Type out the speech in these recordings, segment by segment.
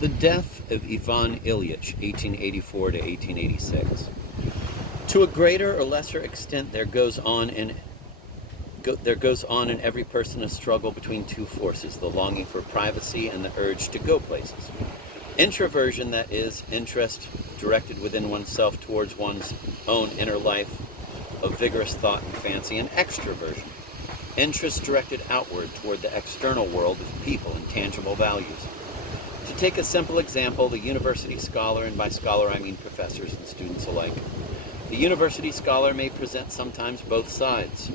The death of Ivan Ilyich, 1884 to 1886. To a greater or lesser extent, there goes on in every person a struggle between two forces, the longing for privacy and the urge to go places. Introversion, that is, interest directed within oneself towards one's own inner life of vigorous thought and fancy, and extroversion, interest directed outward toward the external world of people and tangible values. To take a simple example, the university scholar, and by scholar I mean professors and students alike, the university scholar may present sometimes both sides.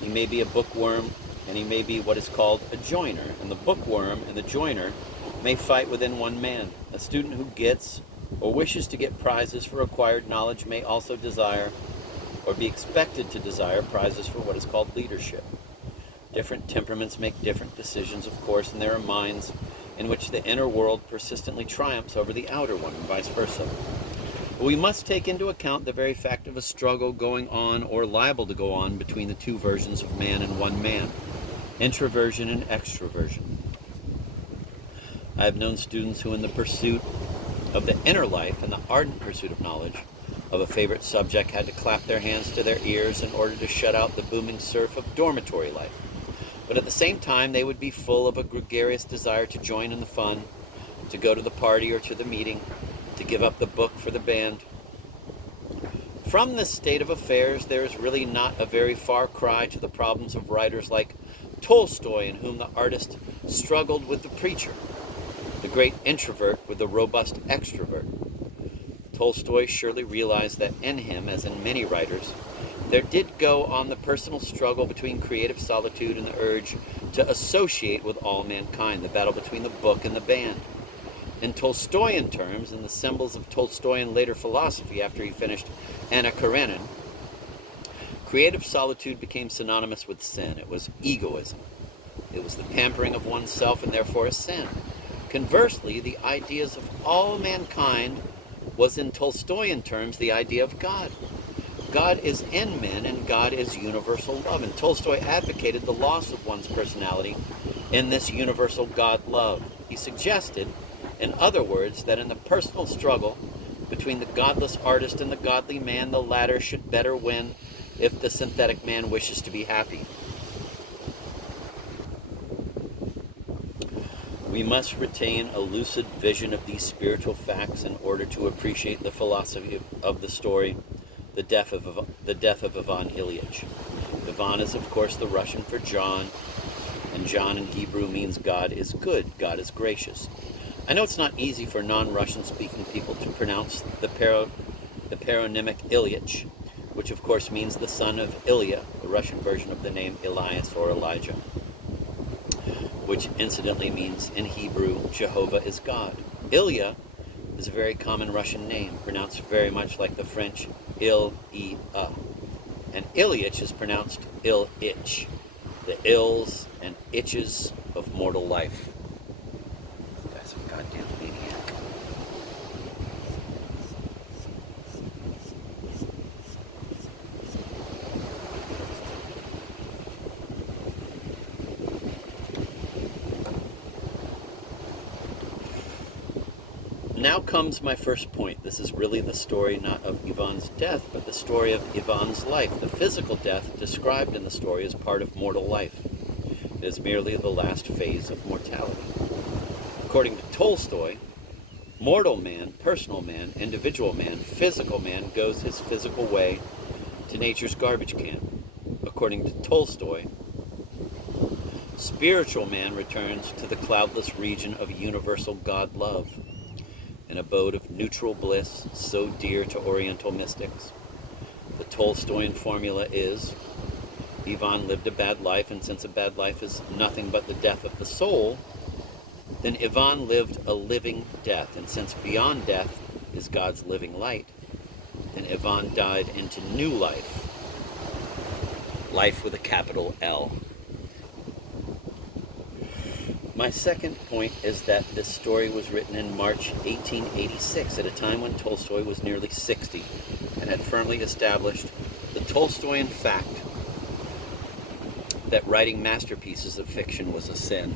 He may be a bookworm, and he may be what is called a joiner, and the bookworm and the joiner may fight within one man. A student who gets or wishes to get prizes for acquired knowledge may also desire or be expected to desire prizes for what is called leadership. Different temperaments make different decisions, of course, and there are minds in which the inner world persistently triumphs over the outer one, and vice versa. But we must take into account the very fact of a struggle going on or liable to go on between the two versions of man and one man, introversion and extroversion. I have known students who, in the pursuit of the inner life and the ardent pursuit of knowledge of a favorite subject, had to clap their hands to their ears in order to shut out the booming surf of dormitory life. But at the same time, they would be full of a gregarious desire to join in the fun, to go to the party or to the meeting, to give up the book for the band. From this state of affairs, there is really not a very far cry to the problems of writers like Tolstoy, in whom the artist struggled with the preacher, the great introvert with the robust extrovert. Tolstoy surely realized that in him, as in many writers, there did go on the personal struggle between creative solitude and the urge to associate with all mankind, the battle between the book and the band. In Tolstoyan terms, in the symbols of Tolstoyan later philosophy after he finished Anna Karenina, creative solitude became synonymous with sin. It was egoism. It was the pampering of oneself, and therefore a sin. Conversely, the ideas of all mankind was, in Tolstoyan terms, the idea of God. God is in men, and God is universal love. And Tolstoy advocated the loss of one's personality in this universal God love. He suggested, in other words, that in the personal struggle between the godless artist and the godly man, the latter should better win if the synthetic man wishes to be happy. We must retain a lucid vision of these spiritual facts in order to appreciate the philosophy of the story, the death of Ivan Ilyich. Ivan is, of course, the Russian for John, and John in Hebrew means God is good, God is gracious. I know it's not easy for non-Russian speaking people to pronounce the paronymic Ilyich, which of course means the son of Ilya, the Russian version of the name Elias or Elijah, which incidentally means in Hebrew, Jehovah is God. Ilya is a very common Russian name, pronounced very much like the French Il-I-A. And Ilyich is pronounced Il-Ich, the ills and itches of mortal life. This guy's a goddamn maniac. Now comes my first point. This is really the story not of Ivan's death, but the story of Ivan's life. The physical death described in the story is part of mortal life. It is merely the last phase of mortality. According to Tolstoy, mortal man, personal man, individual man, physical man goes his physical way to nature's garbage can. According to Tolstoy, spiritual man returns to the cloudless region of universal God love, an abode of neutral bliss so dear to Oriental mystics. The Tolstoyan formula is, Ivan lived a bad life, and since a bad life is nothing but the death of the soul, then Ivan lived a living death, and since beyond death is God's living light, then Ivan died into new life, life with a capital L. My second point is that this story was written in March 1886, at a time when Tolstoy was nearly 60 and had firmly established the Tolstoyan fact that writing masterpieces of fiction was a sin.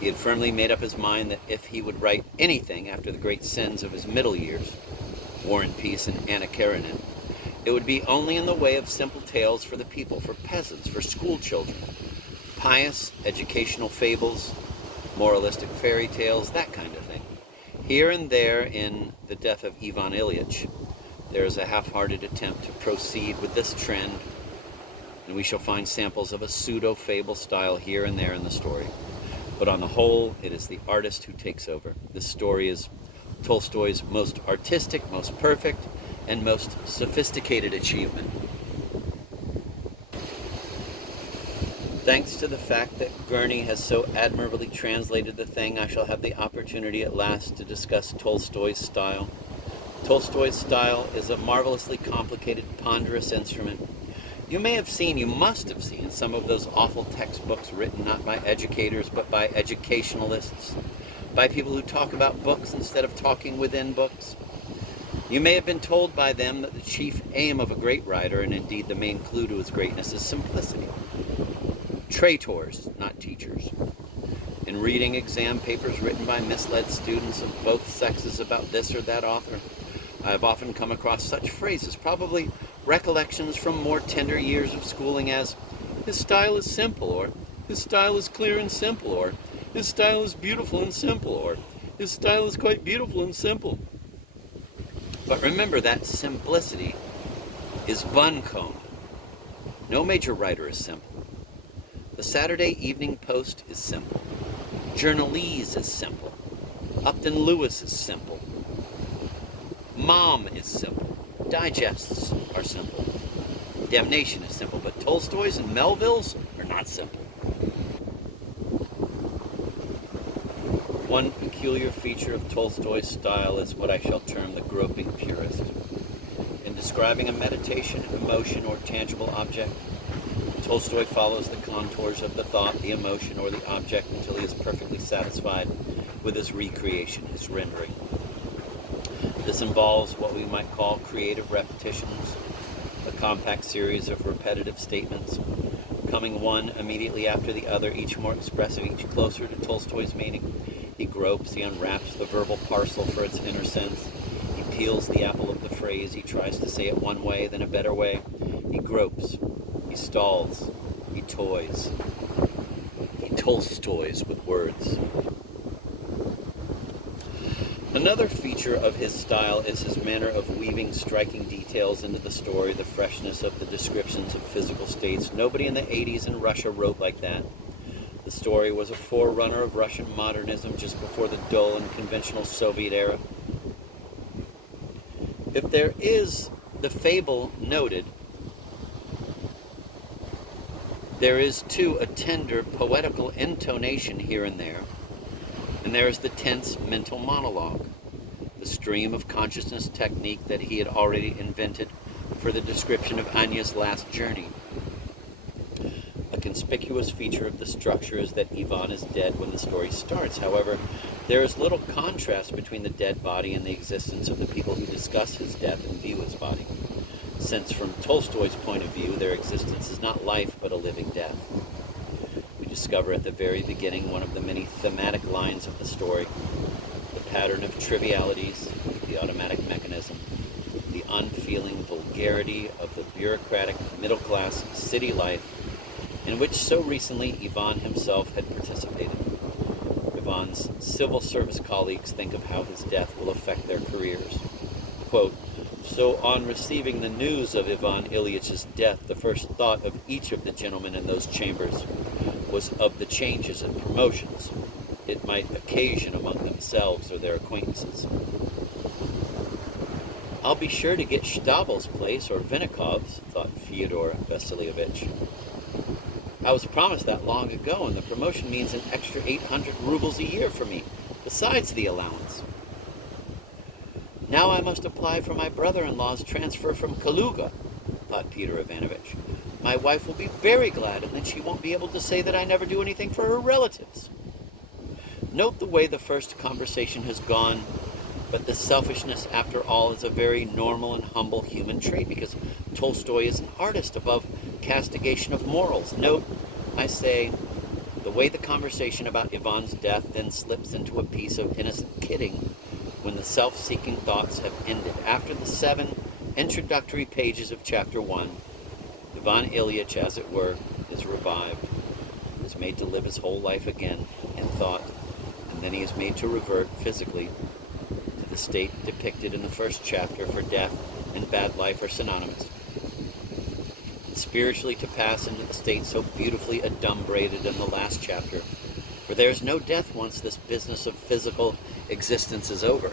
He had firmly made up his mind that if he would write anything after the great sins of his middle years, War and Peace and Anna Karenina, it would be only in the way of simple tales for the people, for peasants, for school children, pious educational fables, moralistic fairy tales, that kind of thing. Here and there in The Death of Ivan Ilyich, there is a half-hearted attempt to proceed with this trend, and we shall find samples of a pseudo-fable style here and there in the story. But on the whole, it is the artist who takes over. This story is Tolstoy's most artistic, most perfect, and most sophisticated achievement. Thanks to the fact that Gurney has so admirably translated the thing, I shall have the opportunity at last to discuss Tolstoy's style. Tolstoy's style is a marvelously complicated, ponderous instrument. You must have seen some of those awful textbooks written not by educators but by educationalists, by people who talk about books instead of talking within books. You may have been told by them that the chief aim of a great writer, and indeed the main clue to his greatness, is simplicity. Traitors, not teachers. In reading exam papers written by misled students of both sexes about this or that author, I have often come across such phrases, probably recollections from more tender years of schooling, as, his style is simple, or his style is clear and simple, or his style is beautiful and simple, or his style is quite beautiful and simple. But remember that simplicity is buncombe. No major writer is simple. The Saturday Evening Post is simple. Journalese is simple. Upton Lewis is simple. Mom is simple. Digests are simple. Damnation is simple, but Tolstoy's and Melville's are not simple. One peculiar feature of Tolstoy's style is what I shall term the groping purist. In describing a meditation, emotion, or tangible object, Tolstoy follows the contours of the thought, the emotion, or the object until he is perfectly satisfied with his recreation, his rendering. This involves what we might call creative repetitions, a compact series of repetitive statements, coming one immediately after the other, each more expressive, each closer to Tolstoy's meaning. He gropes, he unwraps the verbal parcel for its inner sense. He peels the apple of the phrase, he tries to say it one way, then a better way. He gropes, he stalls, he toys. He Tolstoys with words. Another feature of his style is his manner of weaving striking details into the story, the freshness of the descriptions of physical states. Nobody in the 80s in Russia wrote like that. The story was a forerunner of Russian modernism just before the dull and conventional Soviet era. If there is the fable noted, there is too a tender poetical intonation here and there is the tense mental monologue, the stream of consciousness technique that he had already invented for the description of Anya's last journey. A conspicuous feature of the structure is that Ivan is dead when the story starts. However, there is little contrast between the dead body and the existence of the people who discuss his death and view his body, since from Tolstoy's point of view, their existence is not life but a living death. We discover at the very beginning one of the many thematic lines of the story, the pattern of trivialities, the automatic mechanism, the unfeeling vulgarity of the bureaucratic middle-class city life in which so recently Ivan himself had participated. Ivan's civil service colleagues think of how his death will affect their careers. Quote, so on receiving the news of Ivan Ilyich's death, the first thought of each of the gentlemen in those chambers was of the changes and promotions it might occasion among themselves or their acquaintances. I'll be sure to get Stabel's place or Vinikov's, thought Fyodor Vasilievich. I was promised that long ago, and the promotion means an extra 800 rubles a year for me, besides the allowance. Now I must apply for my brother-in-law's transfer from Kaluga, thought Peter Ivanovich. My wife will be very glad, and then she won't be able to say that I never do anything for her relatives. Note the way the first conversation has gone But this selfishness, after all, is a very normal and humble human trait, because Tolstoy is an artist above castigation of morals. Note, I say, the way the conversation about Ivan's death then slips into a piece of innocent kidding when the self-seeking thoughts have ended. After the 7 introductory pages of chapter 1, Ivan Ilyich, as it were, is revived, is made to live his whole life again in thought, and then he is made to revert physically to the state depicted in the first chapter, for death and bad life are synonymous, and spiritually to pass into the state so beautifully adumbrated in the last chapter, for there is no death once this business of physical existence is over.